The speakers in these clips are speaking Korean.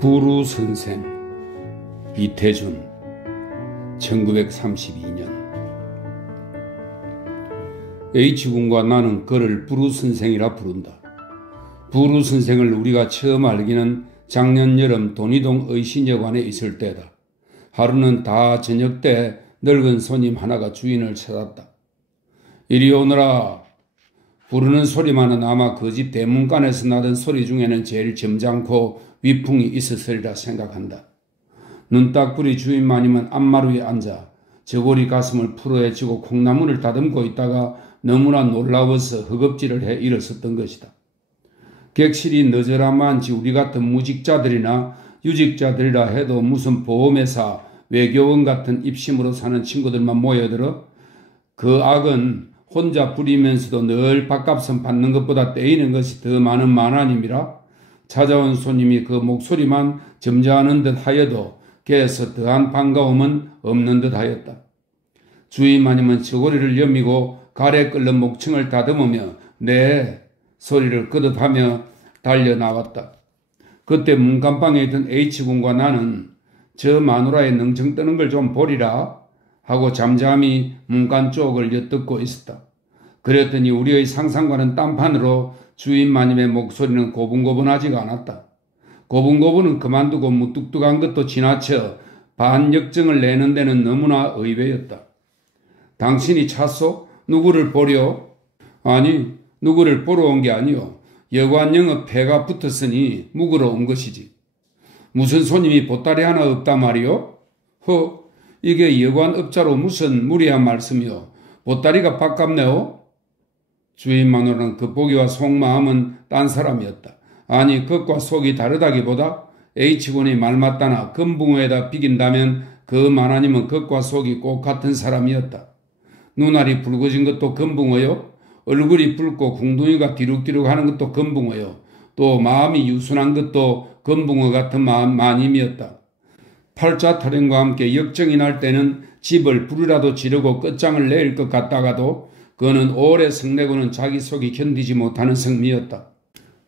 부루 선생 이태준 1932년 H군과 나는 그를 부루 선생이라 부른다. 부루 선생을 우리가 처음 알기는 작년 여름 돈이동 의신여관에 있을 때다. 하루는 다 저녁 때 늙은 손님 하나가 주인을 찾았다. 이리 오너라. 부르는 소리만은 아마 그 집 대문간에서 나던 소리 중에는 제일 점잖고 위풍이 있었으리라 생각한다. 눈딱불이 주인마님은 앞마루에 앉아 저고리 가슴을 풀어헤치고 콩나물을 다듬고 있다가 너무나 놀라워서 허겁지를 해 일었었던 것이다. 객실이 너저람한지 우리 같은 무직자들이나 유직자들이라 해도 무슨 보험회사, 외교원 같은 입심으로 사는 친구들만 모여들어 그 악은 혼자 부리면서도 늘 밥값은 받는 것보다 떼이는 것이 더 많은 만한임이라. 찾아온 손님이 그 목소리만 점잖은 듯 하여도 걔에서 더한 반가움은 없는 듯 하였다. 주인마님은 저고리를 여미고 가래 끓는 목청을 다듬으며 네 소리를 끄덕하며 달려 나왔다. 그때 문간방에 있던 H군과 나는 저 마누라의 능청 뜨는 걸 좀 보리라 하고 잠잠히 문간 쪽을 엿듣고 있었다. 그랬더니 우리의 상상과는 딴판으로 주인마님의 목소리는 고분고분하지가 않았다. 고분고분은 그만두고 무뚝뚝한 것도 지나쳐 반역정을 내는 데는 너무나 의외였다. 당신이 찼소? 누구를 보려? 아니, 누구를 보러 온 게 아니오. 여관 영업 폐가 붙었으니 묵으러 온 것이지. 무슨 손님이 보따리 하나 없다 말이오? 이게 여관업자로 무슨 무리한 말씀이오. 보따리가 밥값네오? 주인 마누라는 그 보기와 속마음은 딴 사람이었다. 아니 겉과 속이 다르다기보다 H군이 말 맞다나 금붕어에다 비긴다면 그 마나님은 겉과 속이 꼭 같은 사람이었다. 눈알이 붉어진 것도 금붕어요. 얼굴이 붉고 궁둥이가 뒤룩뒤룩 하는 것도 금붕어요. 또 마음이 유순한 것도 금붕어 같은 마님이었다. 팔자 타령과 함께 역정이 날 때는 집을 불이라도 지르고 끝장을 내릴 것 같다가도 그는 오래 성내고는 자기 속이 견디지 못하는 성미였다.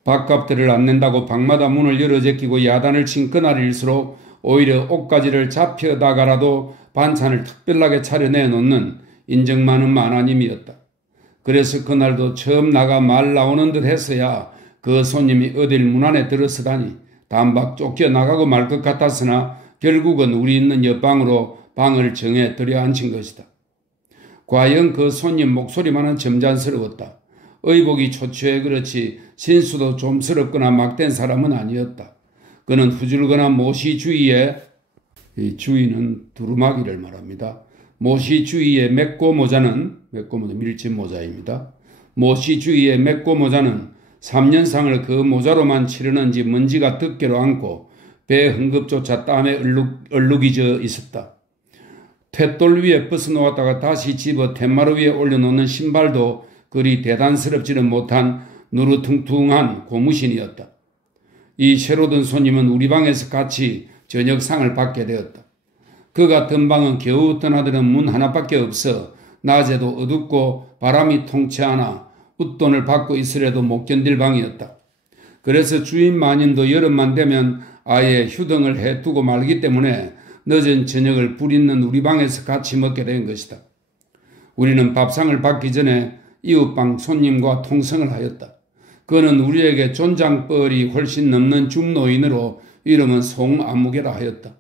밥값들을 안 낸다고 방마다 문을 열어 제끼고 야단을 친 그날일수록 오히려 옷가지를 잡혀다가라도 반찬을 특별하게 차려내 놓는 인정 많은 만화님이었다. 그래서 그날도 처음 나가 말 나오는 듯 했어야 그 손님이 어딜 문 안에 들어서다니 단박 쫓겨나가고 말 것 같았으나 결국은 우리 있는 옆방으로 방을 정해 들여앉힌 것이다. 과연 그 손님 목소리만은 점잖스러웠다. 의복이 초췌해 그렇지 신수도 좀스럽거나 막된 사람은 아니었다. 그는 후줄근한 모시 주위에, 이 주위는 두루마기를 말합니다. 모시 주위에 맺고 모자는 밀짚 모자입니다. 모시 주위에 맺고 모자는 3년상을 그 모자로만 치르는지 먼지가 덮개로 앉고 배 흥급조차 땀에 얼룩이져 있었다. 툇돌 위에 벗어놓았다가 다시 집어 툇마루 위에 올려놓는 신발도 그리 대단스럽지는 못한 누르퉁퉁한 고무신이었다. 이 새로 든 손님은 우리 방에서 같이 저녁상을 받게 되었다. 그 같은 방은 겨우 떠나드는 문 하나밖에 없어 낮에도 어둡고 바람이 통치 않아 웃돈을 받고 있으려도 못 견딜 방이었다. 그래서 주인 마님도 여름만 되면 아예 휴등을 해두고 말기 때문에 늦은 저녁을 불 있는 우리 방에서 같이 먹게 된 것이다. 우리는 밥상을 받기 전에 이웃방 손님과 통성을 하였다. 그는 우리에게 존장벌이 훨씬 넘는 중노인으로 이름은 송아무개라 하였다.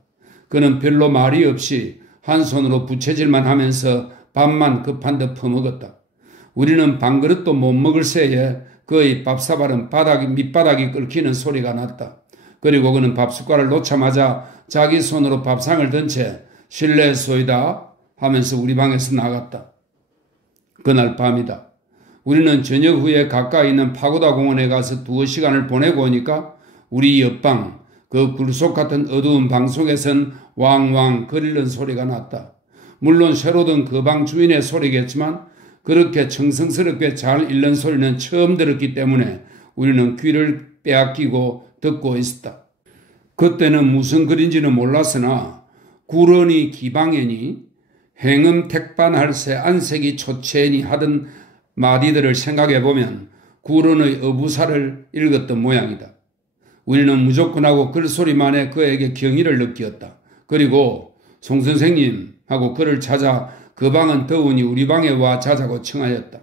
그는 별로 말이 없이 한 손으로 부채질만 하면서 밥만 급한 듯 퍼먹었다. 우리는 반그릇도 못 먹을 새에 그의 밥사발은 밑바닥이 끓기는 소리가 났다. 그리고 그는 밥숟가락을 놓자마자 자기 손으로 밥상을 든 채 실례소이다 하면서 우리 방에서 나갔다. 그날 밤이다. 우리는 저녁 후에 가까이 있는 파고다 공원에 가서 2시간을 보내고 오니까 우리 옆방 그 굴속 같은 어두운 방 속에선 왕왕 거리는 소리가 났다. 물론 새로 든 그 방 주인의 소리겠지만 그렇게 청성스럽게 잘 읽는 소리는 처음 들었기 때문에 우리는 귀를 빼앗기고 듣고 있었다. 그때는 무슨 글인지는 몰랐으나 구런이 기방애니 행음택반할세 안색이 초체니 하던 마디들을 생각해보면 구런의 어부사를 읽었던 모양이다. 우리는 무조건 하고 글소리만에 그에게 경의를 느꼈다. 그리고 송 선생님 하고 그를 찾아 그 방은 더우니 우리 방에 와 자자고 청하였다.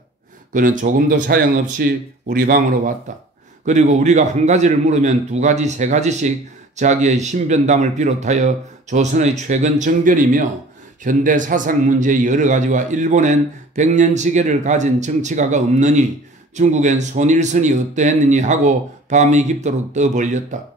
그는 조금도 사양 없이 우리 방으로 왔다. 그리고 우리가 한 가지를 물으면 두 가지, 세 가지씩 자기의 신변담을 비롯하여 조선의 최근 정변이며 현대 사상 문제의 여러 가지와 일본엔 백년지계를 가진 정치가가 없느니 중국엔 손일선이 어떠했느니 하고 밤이 깊도록 떠벌렸다.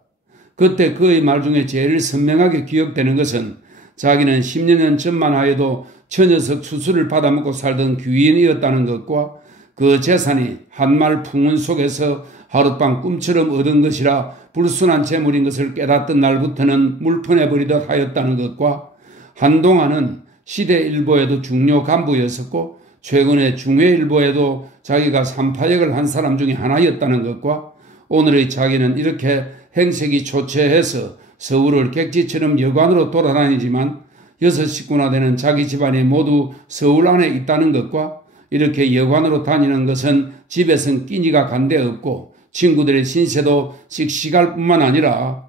그때 그의 말 중에 제일 선명하게 기억되는 것은 자기는 10여 년 전만 하여도 처녀석 수술을 받아먹고 살던 귀인이었다는 것과 그 재산이 한말 풍운 속에서 하룻밤 꿈처럼 얻은 것이라 불순한 재물인 것을 깨닫던 날부터는 물펀해버리듯 하였다는 것과 한동안은 시대일보에도 중요 간부였었고 최근에 중회일보에도 자기가 삼파역을 한 사람 중에 하나였다는 것과 오늘의 자기는 이렇게 행색이 초췌해서 서울을 객지처럼 여관으로 돌아다니지만 6 식구나 되는 자기 집안이 모두 서울 안에 있다는 것과 이렇게 여관으로 다니는 것은 집에선 끼니가 간데 없고 친구들의 신세도 씩씩할 뿐만 아니라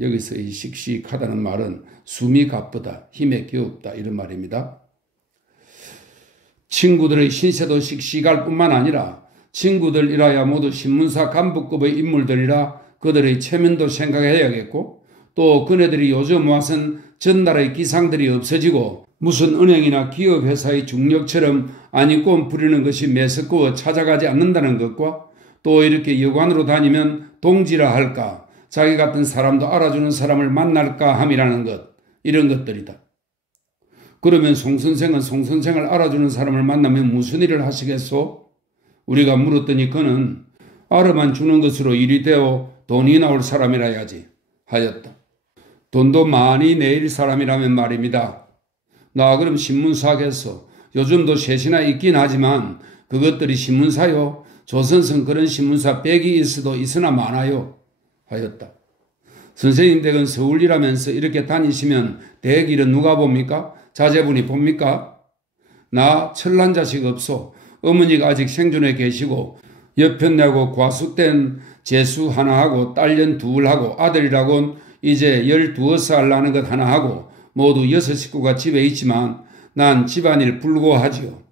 여기서 이 씩씩하다는 말은 숨이 가쁘다, 힘에 겨웁다 이런 말입니다. 친구들의 신세도 씩씩할 뿐만 아니라 친구들이라야 모두 신문사 간부급의 인물들이라 그들의 체면도 생각해야겠고 또 그네들이 요즘 와선 전날의 기상들이 없어지고 무슨 은행이나 기업회사의 중력처럼 안입고 부리는 것이 매섭고 찾아가지 않는다는 것과 또 이렇게 여관으로 다니면 동지라 할까 자기 같은 사람도 알아주는 사람을 만날까 함이라는 것 이런 것들이다. 그러면 송 선생은 송 선생을 알아주는 사람을 만나면 무슨 일을 하시겠소? 우리가 물었더니 그는 알아만 주는 것으로 일이 되어 돈이 나올 사람이라야지 하였다. 돈도 많이 내일 사람이라면 말입니다. 나 그럼 신문사 하겠소. 요즘도 셋이나 있긴 하지만 그것들이 신문사요. 조선선 그런 신문사 100이 있어도 있으나 많아요. 하였다. 선생님 댁은 서울이라면서 이렇게 다니시면 댁 일은 누가 봅니까? 자제분이 봅니까? 나 철난 자식 없소. 어머니가 아직 생존해 계시고 여편내고 과숙된 재수 하나 하고 딸년 둘 하고 아들이라곤 이제 12살 나는 것 하나 하고 모두 6 식구가 집에 있지만 난 집안일 불고하지요.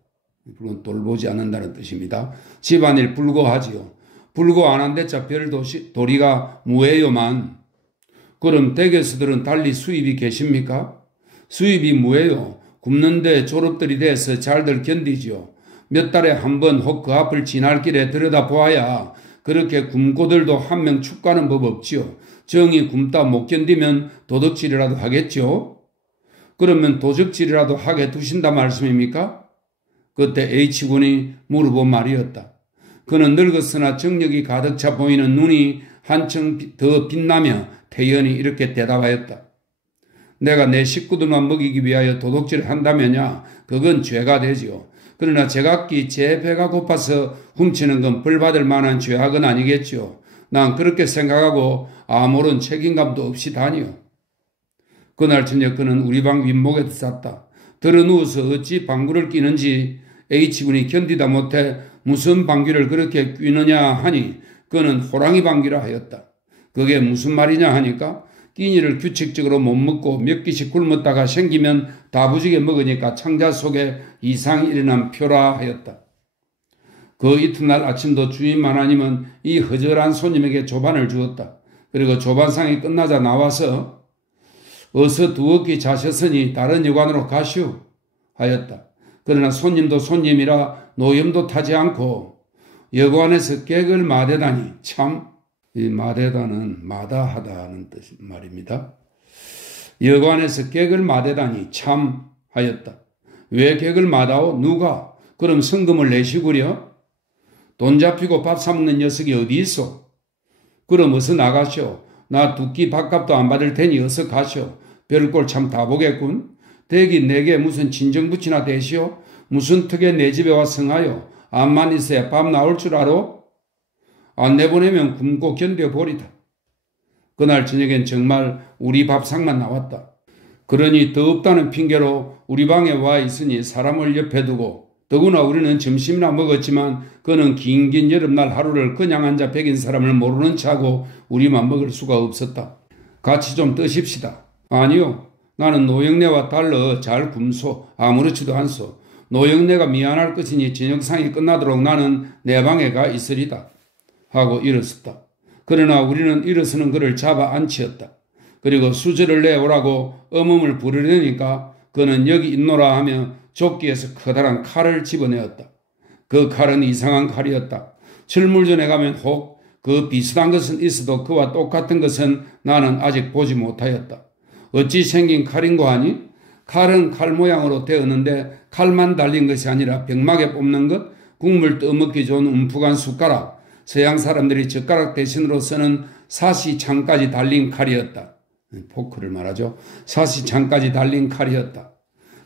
물론 돌보지 않는다는 뜻입니다. 집안일 불고하지요. 불고 안 한 데짜 별 도리가 무해요만. 그럼 댁에서들은 달리 수입이 계십니까? 수입이 무해요. 굶는데 졸업들이 돼서 잘들 견디지요. 몇 달에 한 번 혹 그 앞을 지날 길에 들여다보아야 그렇게 굶고들도 한 명 축 가는 법 없지요. 정이 굶다 못 견디면 도둑질이라도 하겠죠. 그러면 도적질이라도 하게 두신다 말씀입니까? 그때 H군이 물어본 말이었다. 그는 늙었으나 정력이 가득 차 보이는 눈이 한층 더 빛나며 태연히 이렇게 대답하였다. 내가 내 식구들만 먹이기 위하여 도둑질을 한다면야 그건 죄가 되지요. 그러나 제각기 제 배가 고파서 훔치는 건 벌받을 만한 죄악은 아니겠지요. 난 그렇게 생각하고 아무런 책임감도 없이 다니요. 그날 저녁 그는 우리 방 윗목에 쌌다. 들어 누워서 어찌 방구를 끼는지 H군이 견디다 못해 무슨 방귀를 그렇게 뀌느냐 하니 그는 호랑이 방귀라 하였다. 그게 무슨 말이냐 하니까 끼니를 규칙적으로 못 먹고 몇 끼씩 굶었다가 생기면 다부지게 먹으니까 창자 속에 이상이 일어난 표라 하였다. 그 이튿날 아침도 주인 마나님은 이 허절한 손님에게 조반을 주었다. 그리고 조반상이 끝나자 나와서 어서 두어 끼 자셨으니 다른 여관으로 가시오 하였다. 그러나 손님도 손님이라 노염도 타지 않고 여관에서 객을 마대다니 참 이 마대다는 마다하다는 뜻 말입니다. 여관에서 객을 마대다니 참 하였다. 왜 객을 마다오? 누가? 그럼 성금을 내시구려? 돈 잡히고 밥 사먹는 녀석이 어디 있어? 그럼 어서 나가시오. 나 두 끼 밥값도 안 받을 테니 어서 가시오. 별꼴 참 다 보겠군. 댁이 내게 무슨 친정부치나 되시오? 무슨 턱에 내 집에 와 성하여? 암만 있어야 밥 나올 줄 알아? 안 내보내면 굶고 견뎌보리다. 그날 저녁엔 정말 우리 밥상만 나왔다. 그러니 더 없다는 핑계로 우리 방에 와 있으니 사람을 옆에 두고 더구나 우리는 점심이나 먹었지만 그는 긴 여름날 하루를 그냥 앉아 배긴 사람을 모르는 척하고 우리만 먹을 수가 없었다. 같이 좀 뜨십시다. 아니요. 나는 노영래와 달러 잘 굶소. 아무렇지도 않소. 노영래가 미안할 것이니 저녁상이 끝나도록 나는 내 방에 가 있으리다. 하고 일었었다. 그러나 우리는 일어서는 그를 잡아 앉히었다. 그리고 수저를 내오라고 엄음을 부르려니까 그는 여기 있노라 하며 조끼에서 커다란 칼을 집어내었다. 그 칼은 이상한 칼이었다. 철물전에 가면 혹 그 비슷한 것은 있어도 그와 똑같은 것은 나는 아직 보지 못하였다. 어찌 생긴 칼인고 하니? 칼은 칼 모양으로 되었는데 칼만 달린 것이 아니라 병막에 뽑는 것, 국물 떠먹기 좋은 움푹한 숟가락, 서양 사람들이 젓가락 대신으로 쓰는 사시창까지 달린 칼이었다. 포크를 말하죠. 사시창까지 달린 칼이었다.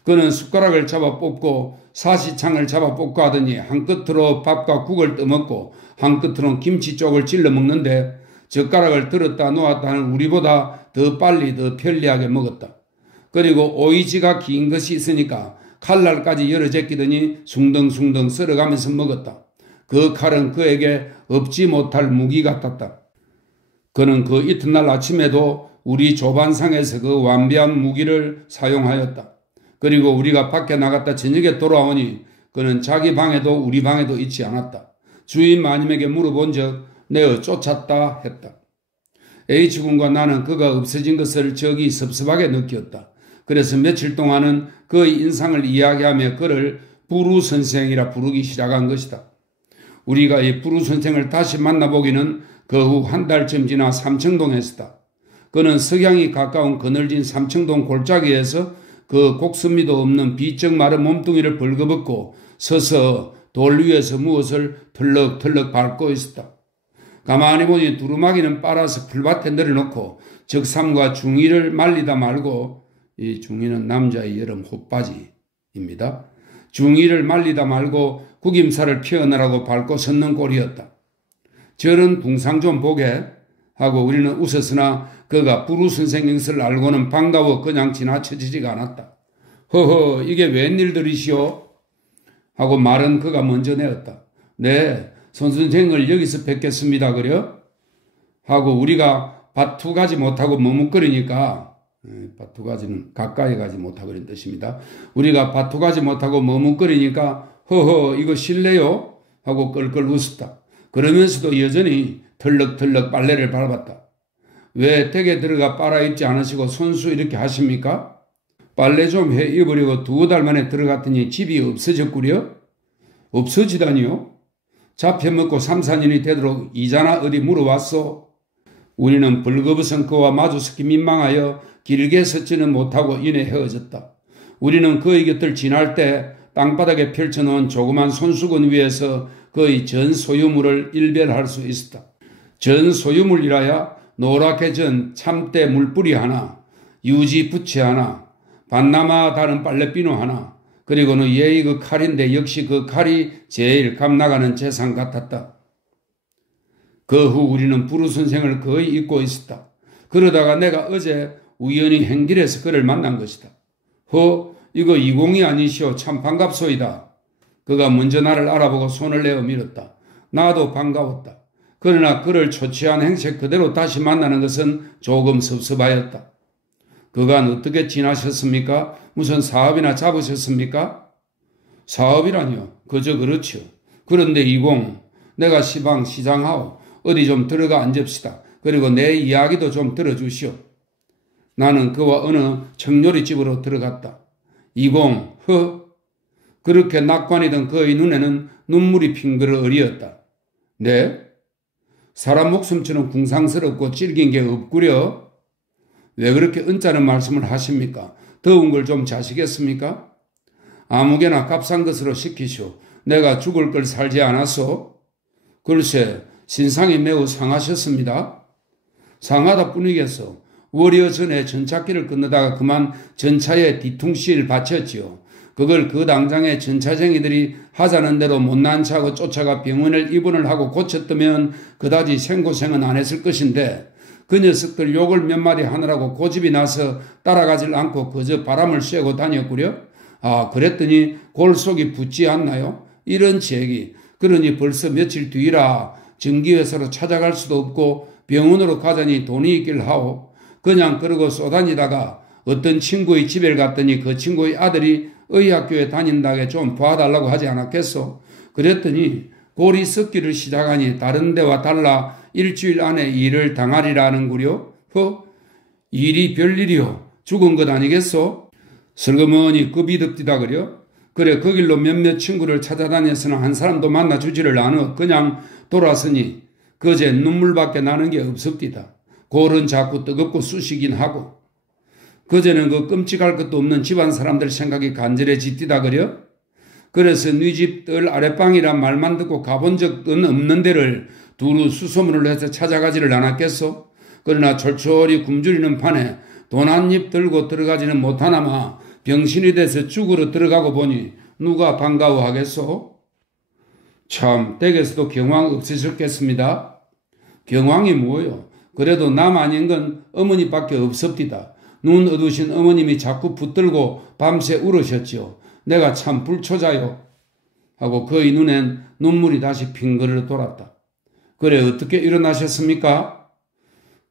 그는 숟가락을 잡아 뽑고 사시창을 잡아 뽑고 하더니 한 끝으로 밥과 국을 떠먹고 한 끝으로는 김치 쪽을 찔러 먹는데 젓가락을 들었다 놓았다 하는 우리보다 더 빨리 더 편리하게 먹었다. 그리고 오이지가 긴 것이 있으니까 칼날까지 열어 제끼더니 숭덩숭덩 썰어가면서 먹었다. 그 칼은 그에게 없지 못할 무기 같았다. 그는 그 이튿날 아침에도 우리 조반상에서 그 완비한 무기를 사용하였다. 그리고 우리가 밖에 나갔다 저녁에 돌아오니 그는 자기 방에도 우리 방에도 있지 않았다. 주인 마님에게 물어본 적 내어 쫓았다 했다. H군과 나는 그가 없어진 것을 적이 섭섭하게 느꼈다. 그래서 며칠 동안은 그의 인상을 이야기하며 그를 부루 선생이라 부르기 시작한 것이다. 우리가 이 부루 선생을 다시 만나보기는 그 후 한 달쯤 지나 삼청동에서다. 그는 석양이 가까운 그늘진 삼청동 골짜기에서 그 곡선미도 없는 비쩍 마른 몸뚱이를 벌거벗고 서서 돌 위에서 무엇을 털럭털럭 밟고 있었다. 가만히 보니 두루마기는 빨아서 풀밭에 내려놓고 적삼과 중이를 말리다 말고, 이 중이는 남자의 여름 호바지입니다. 중이를 말리다 말고 구김살을 피어나라고 밟고 섰는 꼴이었다. 저런 궁상 좀 보게 하고 우리는 웃었으나 그가 부루 선생인 것을 알고는 반가워 그냥 지나쳐지지가 않았다. 허허, 이게 웬일들이시오? 하고 말은 그가 먼저 내었다. 네, 손 선생을 여기서 뵙겠습니다. 그려? 하고 우리가 밭투 가지 못하고 머뭇거리니까, 밭투 가지는 가까이 가지 못하고 그런 뜻입니다. 우리가 밭투 가지 못하고 머뭇거리니까 허허, 이거 실례요? 하고 껄껄 웃었다. 그러면서도 여전히 털럭털럭 빨래를 밟았다. 왜 댁에 들어가 빨아 입지 않으시고 손수 이렇게 하십니까? 빨래 좀 해 입으려고 2달 만에 들어갔더니 집이 없어졌구려? 없어지다니요? 잡혀먹고 3, 4년이 되도록 이자나 어디 물어왔소? 우리는 벌거벗은 그와 마주서기 민망하여 길게 섰지는 못하고 이내 헤어졌다. 우리는 그의 곁을 지날 때 땅바닥에 펼쳐놓은 조그만 손수건 위에서 그의 전 소유물을 일별할 수 있었다. 전 소유물이라야 노랗게 전 참대 물뿌리 하나, 유지 부채 하나, 반나마 다른 빨래비누 하나, 그리고는 예의 그 칼인데 역시 그 칼이 제일 값나가는 재산 같았다. 그 후 우리는 부루 선생을 거의 잊고 있었다. 그러다가 내가 어제 우연히 행길에서 그를 만난 것이다. 이거 이공이 아니시오. 참 반갑소이다. 그가 먼저 나를 알아보고 손을 내어 밀었다. 나도 반가웠다. 그러나 그를 초치한 행색 그대로 다시 만나는 것은 조금 섭섭하였다. 그간 어떻게 지나셨습니까? 무슨 사업이나 잡으셨습니까? 사업이라니요. 그저 그렇죠. 그런데 이공, 내가 시장하오. 어디 좀 들어가 앉읍시다. 그리고 내 이야기도 좀 들어주시오. 나는 그와 어느 청요리집으로 들어갔다. 이공, 그렇게 낙관이던 그의 눈에는 눈물이 핑그러 어리었다. 네? 사람 목숨처럼 궁상스럽고 질긴 게 없구려? 왜 그렇게 은짜는 말씀을 하십니까? 더운 걸 좀 자시겠습니까? 아무개나 값싼 것으로 시키시오. 내가 죽을 걸 살지 않았소? 글쎄, 신상이 매우 상하셨습니다. 상하다 뿐이겠소. 월여 전에 전차길을 건너다가 그만 전차에 뒤통수를 바쳤지요. 그걸 그 당장에 전차쟁이들이 하자는 대로 못난 차고 쫓아가 병원을 입원을 하고 고쳤다면 그다지 생고생은 안 했을 것인데 그 녀석들 욕을 몇 마디 하느라고 고집이 나서 따라가질 않고 그저 바람을 쐬고 다녔구려. 아, 그랬더니 골속이 붓지 않나요? 이런 제기. 그러니 벌써 며칠 뒤라 전기회사로 찾아갈 수도 없고 병원으로 가자니 돈이 있길 하오. 그냥 그러고 쏘다니다가 어떤 친구의 집에 갔더니 그 친구의 아들이 의학교에 다닌다게 좀 봐달라고 하지 않았겠소? 그랬더니 골이 썩기를 시작하니 다른 데와 달라 일주일 안에 일을 당하리라는구려. 일이 별일이요. 죽은 것 아니겠소? 슬그머니 급이 덥디다 그려? 그래 그 길로 몇몇 친구를 찾아다녔으나 한 사람도 만나주지를 않아. 그냥 돌아서니 그제 눈물밖에 나는 게 없습디다. 골은 자꾸 뜨겁고 쑤시긴 하고. 그제는 그 끔찍할 것도 없는 집안 사람들 생각이 간절해지디다 그려? 그래서 네 집 뜰 아랫방이란 말만 듣고 가본 적은 없는 데를 두루 수소문을 해서 찾아가지를 않았겠소? 그러나 철철이 굶주리는 판에 돈 한 입 들고 들어가지는 못하나마 병신이 돼서 죽으러 들어가고 보니 누가 반가워하겠소? 참 댁에서도 경황 없으셨겠습니다. 경황이 뭐요? 그래도 남 아닌 건 어머니밖에 없습디다. 눈 어두신 어머님이 자꾸 붙들고 밤새 울으셨지요. 내가 참 불초자요. 하고 그의 눈엔 눈물이 다시 핑그르 돌았다. 그래 어떻게 일어나셨습니까?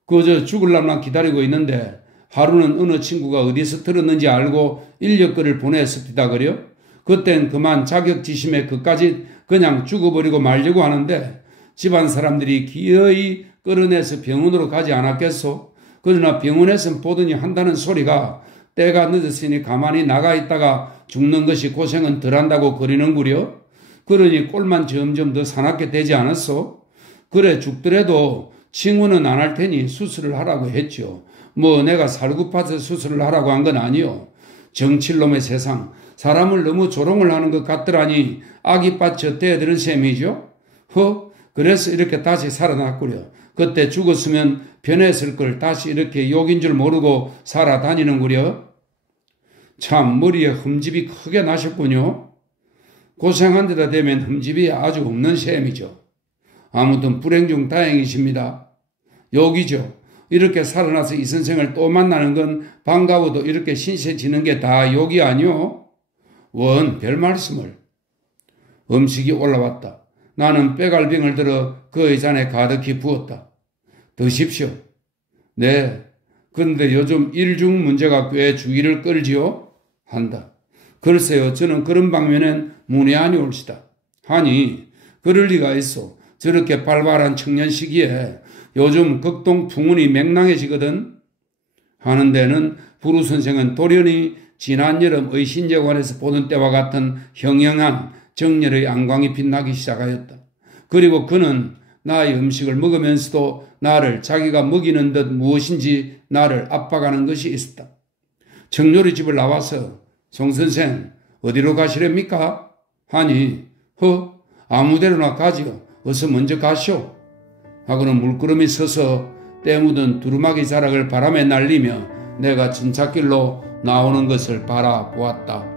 그저 죽을라나 기다리고 있는데 하루는 어느 친구가 어디서 들었는지 알고 인력거를 보냈습니다 그려? 그땐 그만 자격지심에 그까지 그냥 죽어버리고 말려고 하는데 집안 사람들이 기어이 끌어내서 병원으로 가지 않았겠소? 그러나 병원에서 보더니 한다는 소리가 때가 늦었으니 가만히 나가 있다가 죽는 것이 고생은 덜한다고 그리는구려. 그러니 꼴만 점점 더 사납게 되지 않았소? 그래 죽더라도 칭후는 안 할 테니 수술을 하라고 했죠. 뭐 내가 살고파서 수술을 하라고 한 건 아니요. 정칠놈의 세상 사람을 너무 조롱을 하는 것 같더라니 아기밭 젖대어들은 셈이죠. 그래서 이렇게 다시 살아났구려. 그때 죽었으면 변했을 걸 다시 이렇게 욕인 줄 모르고 살아다니는구려. 참 머리에 흠집이 크게 나셨군요. 고생한 데다 대면 흠집이 아주 없는 셈이죠. 아무튼 불행 중 다행이십니다. 욕이죠. 이렇게 살아나서 이 선생을 또 만나는 건 반가워도 이렇게 신세지는 게 다 욕이 아니오. 원 별 말씀을. 음식이 올라왔다. 나는 빼갈빙을 들어 그의 잔에 가득히 부었다. 드십시오. 네. 그런데 요즘 일중 문제가 꽤 주의를 끌지요? 한다. 글쎄요. 저는 그런 방면엔 문외한이 옳시다. 하니 그럴 리가 있어. 저렇게 발발한 청년 시기에 요즘 극동 풍운이 맹랑해지거든. 하는 데는 부루 선생은 돌연히 지난 여름 의신제관에서 보던 때와 같은 형형한 정열의 안광이 빛나기 시작하였다. 그리고 그는 나의 음식을 먹으면서도 나를 자기가 먹이는 듯 무엇인지 나를 압박하는 것이 있었다. 정요리집을 나와서 송선생 어디로 가시렵니까? 하니 아무데로나 가지요. 어서 먼저 가시오. 하고는 물끄러미 서서 때 묻은 두루마기 자락을 바람에 날리며 내가 전찻길로 나오는 것을 바라보았다.